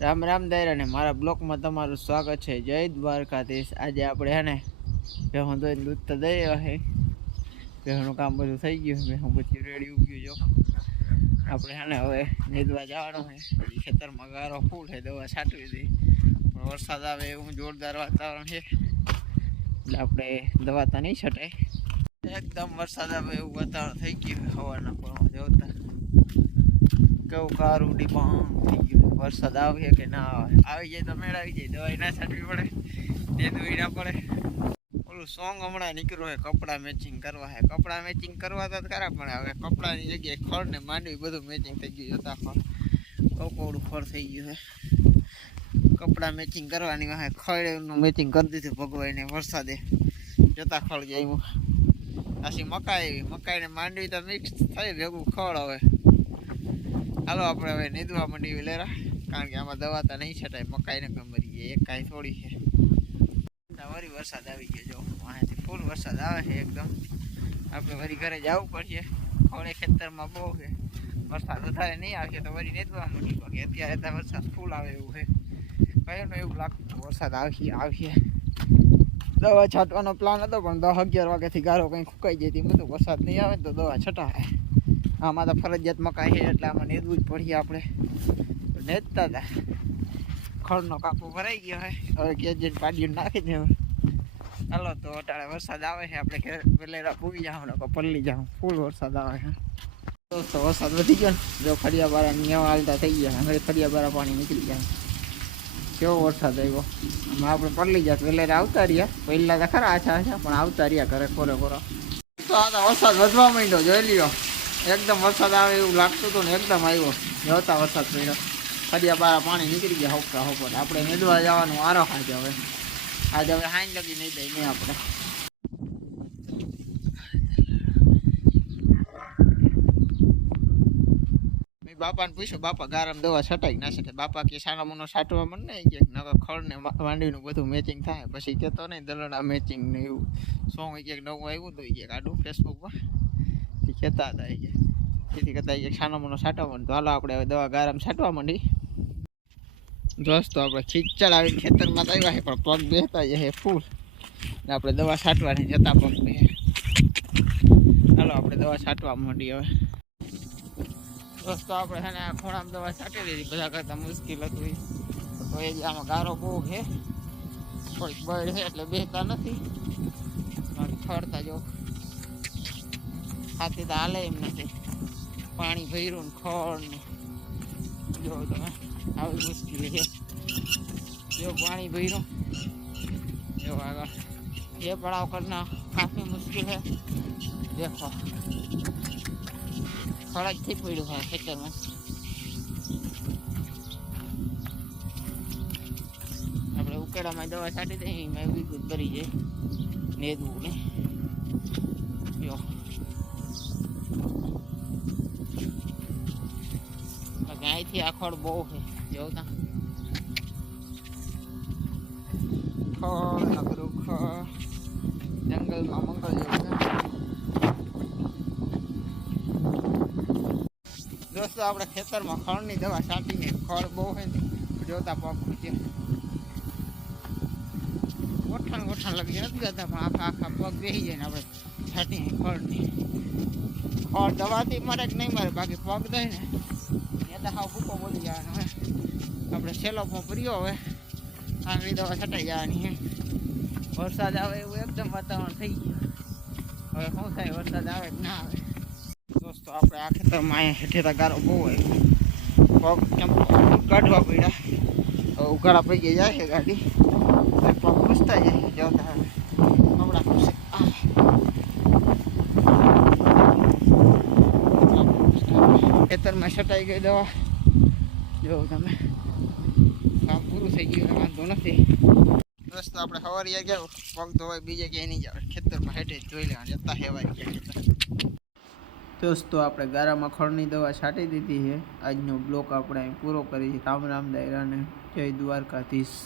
રામ રામ દાયરા ને મારા બ્લોકમાં તમારું સ્વાગત છે। જય દ્વારકાધીશ। આજે આપણે હે ને ભેહું દોઈને દૂધ તો દઈ હે, ભેહુંનું કામ બધું થઈ ગયું, ભેહું બધું રેડી ઉગ્યું જો। આપણે હે ને હવે નીંદવા જવાનું છે। પછી ખેતરમાં ગારો ફૂલ છે, દવા છાંટવી હતી, પણ વરસાદ આવે એવું જોરદાર વાતાવરણ છે એટલે આપણે દવા તો નહીં છટાય। એકદમ વરસાદ આવે એવું વાતાવરણ થઈ ગયું હવારના પરમાં જોતા કેવું કારું ડીબાંગ થઈ ગયું। વરસાદ આવે કે ના આવે, આવી જાય તો મેળ આવી જાય, દવાઈ ના છાંટવી પડે, નીંદવી ના પડે। ઓલું સોંગ હમણાં નીકળ્યું છે કપડાં મેચિંગ કરવા છે, કપડાં મેચિંગ કરવા તો ખરા પણ હવે કપડાની જગ્યાએ ખડ ને માંડવી બધું મેચિંગ થઈ ગયું। જોતા ખડ કપડું ખડ થઈ ગયું છે, કપડાં મેચિંગ કરવાની વાહે ખડનું મેચિંગ કરી દીધું ભગવાઈને વરસાદે। જોતા ખડ જાય પાછી મકાઈ ને માંડવી તો મિક્સ થઈ ભેગું ખડ। હવે હાલો આપણે હવે નીંદવા માંડીએ લેરા, કારણ કે આમાં દવા તો નહીં છટાય, મકાઈને ગમરી જાય એક કાંઈ થોડી છે। વરી વરસાદ આવી ગયો જો, અહીંયાથી ફૂલ વરસાદ આવે છે એકદમ। આપણે વરી ઘરે જવું પડશે, ખોળે ખેતરમાં બહુ છે, વરસાદ વધારે નહીં આવશે તો વરી નીંદવા માંડી, બાકી અત્યારે તો વરસાદ ફૂલ આવે એવું છે। કયું એવું લાગતું વરસાદ આવશે। દવા છાંટવાનો પ્લાન હતો પણ 10-11 વાગ્યાથી ગારો કંઈ ફૂંકાઈ જતી, બધું વરસાદ નહીં આવે તો દવા છટાય। આમાં તો ફરજિયાત મકાઈ છે એટલે આમાં નીંદવું જ પડીએ આપણે, નીંદતા હતા। ખડનો કાપો ભરાઈ ગયો છે, હવે કેજન પાડીને નાખી દે। હાલો તો અટાણે વરસાદ આવે છે, આપણે ઘરે પેલેરા પૂગી જાવ ને પલ્લી જાવ, ફૂલ વરસાદ આવે છે દોસ્તો। વરસાદ વધી ગયો ને જો, ફરિયા બારા નેવા હાલતા થઈ ગયા, હવે ફરિયા બારા પાણી નીકળી જાય, કેવો વરસાદ આવ્યો। આમાં આપણે પલ્લી જાય પેલેરા આવતા રહ્યા, પહેલા તો ખરા આછા પણ આવતા રહ્યા ઘરે કોરે તો આ તો વરસાદ વધવા માંડ્યો, જોઈ લ્યો। એકદમ વરસાદ આવે એવું લાગતું હતું ને એકદમ આવ્યો, જોતા વરસાદ પડ્યો, ફરિયા બારા પાણી નીકળી ગયા હોપતા હોપટ। આપણે નીંદવા જવાનું આરો આજે હવે હાઈન લગી નહીં દઈ નહીં આપણે। બાપાને પૂછ્યું, બાપા ગારામ દવા છટાઈ ના છટે? બાપા કે સાના મનો છાંટવા મને નહીં કે નકર ખડ ને માંડવીનું બધું મેચિંગ થાય। પછી કહેતો નહીં દલણા મેચિંગ ને એવું સોંગ એક નવું આવ્યું હતું કે કાઢું ફેસબુકમાં, કહેતા હતા કે તેથી કહેતા એક સાનો મનો છાંટવા માંડ, તો હાલો આપણે હવે દવા ગારામ છાંટવા માંડી। દોસ્તો આપણે ખીચડ આવીને ખેતરમાં તો આવ્યા છે પણ પગ બેસતા જ છે ફૂલ, ને આપણે દવા છાંટવાની જતા પગ બે। હાલો આપણે દવા છાંટવા માંડી હવે દોસ્તો। આપણે છે ને આ ખોણામાં દવા છાંટી દીધી, બધા કરતાં મુશ્કેલ હતું તો એ જ આમાં ગારો બહુ છે, થોડીક બળ છે એટલે બેસતા નથી, ખડતા જો હાથી તો હાલે એમ નથી, પાણી ભર્યું ને ખડ ને જો તમે આવી મુશ્કેલી છે, જો પાણી ભર્યું જો આગળ એ પડાવ કરના કાફી મુશ્કેલ છે। દેખો ખડ જ થી પડ્યું હોય ખેતરમાં, આપણે ઉકેડામાં દવા છાંટી દઈએ એમાં વિગુત ભરી જાય નેદવું ને જો અહીંથી આ ખડ બહુ છે જોતા, ખડ નકરું ખડ જંગલમાં મંગલ જેવું છે દોસ્તો। આપણે ખેતરમાં ખડની દવા છાંટીને ખડ બહુ છે ને જોતા પગ છે, ગોઠણ લગી નથી જતા પણ આખા પગ બેસી જાય ને આપણે છાંટીને ખડની। ખડ દવાથી મારે કે નહીં મારે, બાકી પગ દઈ ને એ તો હાવ ભૂકો બોલી જવાનો હે। આપણે સેલોમાં ભર્યો, હવે આંગળી દવા છટાઈ જવાની છે। વરસાદ આવે એવું એકદમ વાતાવરણ થઈ ગયું, હવે શું થાય વરસાદ આવે કે ના આવે દોસ્તો। આપણે આ ખેતરમાં અહીંયા હેઠે ગારો બહુ હોય, પગ કેમ કાઢવા પડ્યા, હવે ઉઘાડા પડી જાય છે ગાડી, પગ પૂછતા જાય જતા હવે હમણાં પૂછે ખેતરમાં છટાઈ ગઈ દવા જો તમે, કામ પૂરું થઈ ગયું, વાંધો નથી દોસ્તો। આપણે સવારે ગયા પગ ધોવાય બીજે ક્યાંય નહીં જાવ, ખેતરમાં હેઠે જ જોઈ લેવા જતા હેવાય ગયા ખેતર દોસ્તો। આપણે ગારામાં ખડની દવા છાંટી દીધી છે। આજનો બ્લોક આપણે અહીં પૂરો કરી છે। રામ રામ દાયરાને, જય દ્વારકાધીશ।